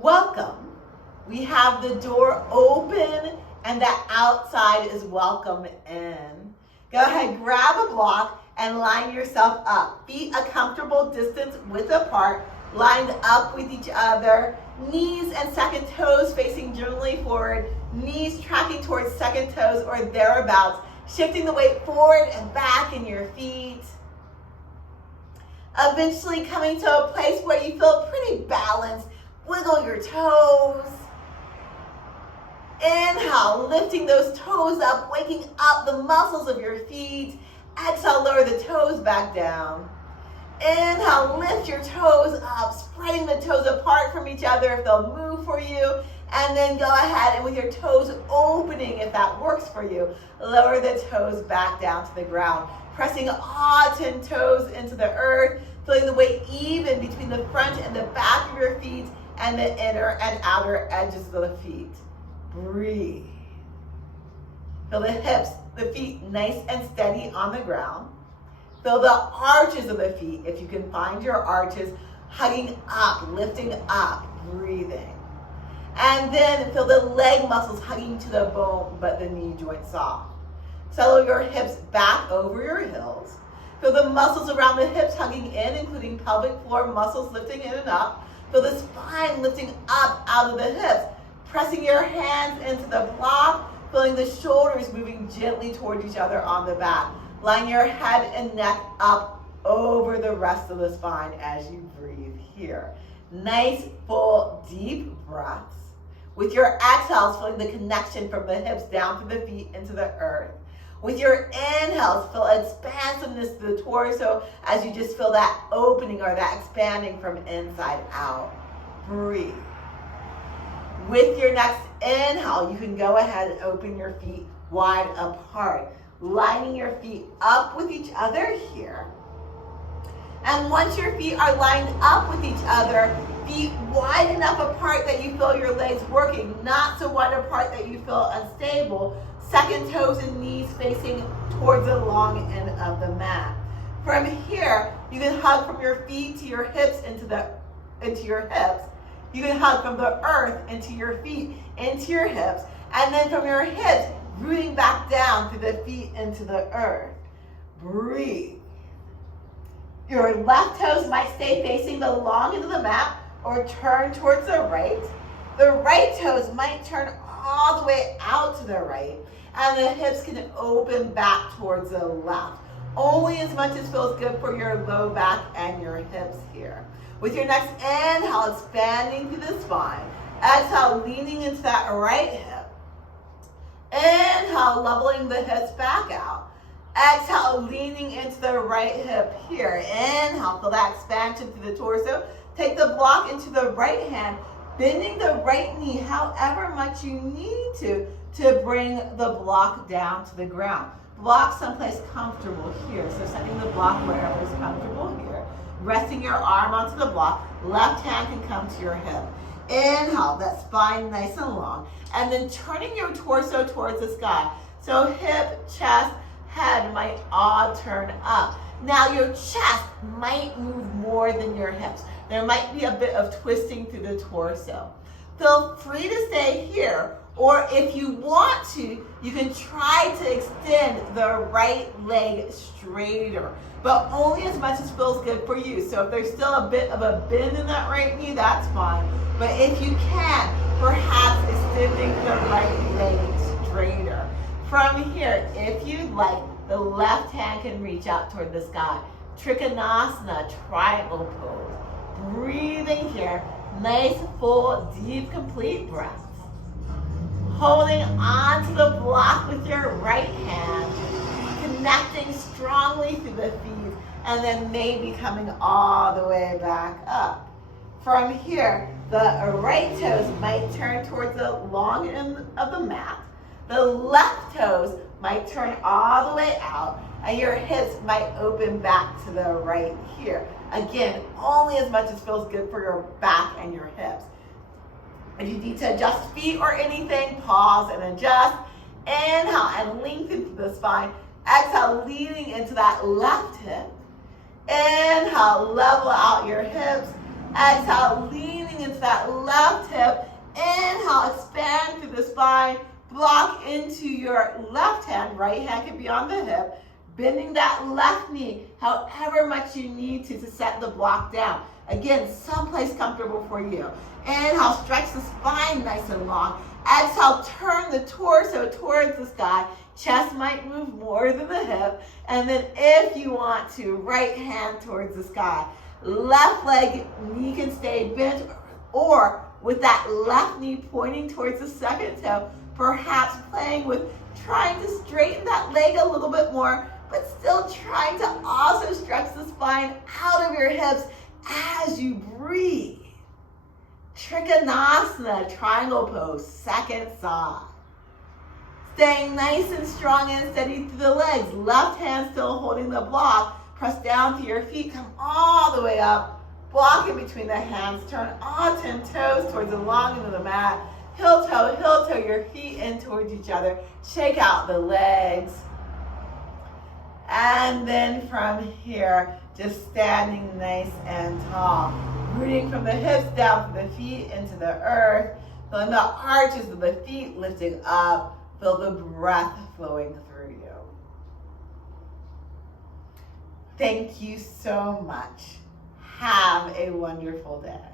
welcome. We have the door open and that outside is welcome in. Go ahead, grab a block and line yourself up. Feet a comfortable distance width apart, lined up with each other. Knees and second toes facing generally forward. Knees tracking towards second toes or thereabouts. Shifting the weight forward and back in your feet. Eventually coming to a place where you feel pretty balanced. Wiggle your toes. Inhale, lifting those toes up, waking up the muscles of your feet. Exhale, lower the toes back down. Inhale, lift your toes up, spreading the toes apart from each other if they'll move for you. And then go ahead and with your toes opening, if that works for you, lower the toes back down to the ground. Pressing all 10 toes into the earth, feeling the weight even between the front and the back of your feet and the inner and outer edges of the feet. Breathe. Feel the hips, the feet nice and steady on the ground. Feel the arches of the feet, if you can find your arches, hugging up, lifting up, breathing. And then feel the leg muscles hugging to the bone, but the knee joint soft. Settle your hips back over your heels. Feel the muscles around the hips hugging in, including pelvic floor muscles lifting in and up. Feel the spine lifting up out of the hips. Pressing your hands into the block, feeling the shoulders moving gently toward each other on the back. Line your head and neck up over the rest of the spine as you breathe here. Nice, full, deep breaths. With your exhales, feeling the connection from the hips down to the feet into the earth. With your inhales, feel expansiveness to the torso as you just feel that opening or that expanding from inside out. Breathe. With your next inhale, you can go ahead and open your feet wide apart, lining your feet up with each other here. And once your feet are lined up with each other, feet wide enough apart that you feel your legs working, not so wide apart that you feel unstable. Second toes and knees facing towards the long end of the mat. From here, you can hug from your feet to your hips into your hips. You can hug from the earth into your feet, into your hips, and then from your hips, rooting back down through the feet into the earth. Breathe. Your left toes might stay facing the long end of the mat or turn towards the right. The right toes might turn all the way out to the right, and the hips can open back towards the left. Only as much as feels good for your low back and your hips here. With your next inhale, expanding through the spine. Exhale, leaning into that right hip. Inhale, leveling the hips back out. Exhale, leaning into the right hip here. Inhale, feel that expansion through the torso. Take the block into the right hand, bending the right knee however much you need to bring the block down to the ground. Block someplace comfortable here. So setting the block wherever is comfortable here. Resting your arm onto the block. Left hand can come to your hip. Inhale, that spine nice and long. And then turning your torso towards the sky. So hip, chest, head might all turn up. Now your chest might move more than your hips. There might be a bit of twisting through the torso. Feel free to stay here, or if you want to, you can try to extend the right leg straighter, but only as much as feels good for you. So if there's still a bit of a bend in that right knee, that's fine. But if you can, perhaps extending the right leg straighter. From here, if you'd like, the left hand can reach out toward the sky. Trikonasana, triangle pose. Breathing here, nice, full, deep, complete breaths. Holding onto the block with your right hand, connecting strongly through the feet, and then maybe coming all the way back up. From here, the right toes might turn towards the long end of the mat. The left toes might turn all the way out, and your hips might open back to the right here. Again, only as much as feels good for your back and your hips. If you need to adjust feet or anything, pause and adjust. Inhale and lengthen through the spine. Exhale, leaning into that left hip. Inhale, level out your hips. Exhale, leaning into that left hip. Inhale, expand through the spine. Block into your left hand. Right hand can be on the hip. Bending that left knee however much you need to set the block down. Again, someplace comfortable for you. Inhale, stretch the spine nice and long. Exhale, turn the torso towards the sky. Chest might move more than the hip. And then if you want to, right hand towards the sky. Left leg, knee can stay bent, or with that left knee pointing towards the second toe, perhaps playing with trying to straighten that leg a little bit more, but still trying to also stretch the spine out of your hips as you breathe. Trikonasana, triangle pose, second side. Staying nice and strong and steady through the legs. Left hand still holding the block. Press down to your feet, come all the way up. Block in between the hands, turn on 10 toes towards the long end of the mat. Heel toe, your feet in towards each other. Shake out the legs. And then from here, just standing nice and tall. Rooting from the hips down from the feet into the earth. Feeling the arches of the feet lifting up. Feel the breath flowing through you. Thank you so much. Have a wonderful day.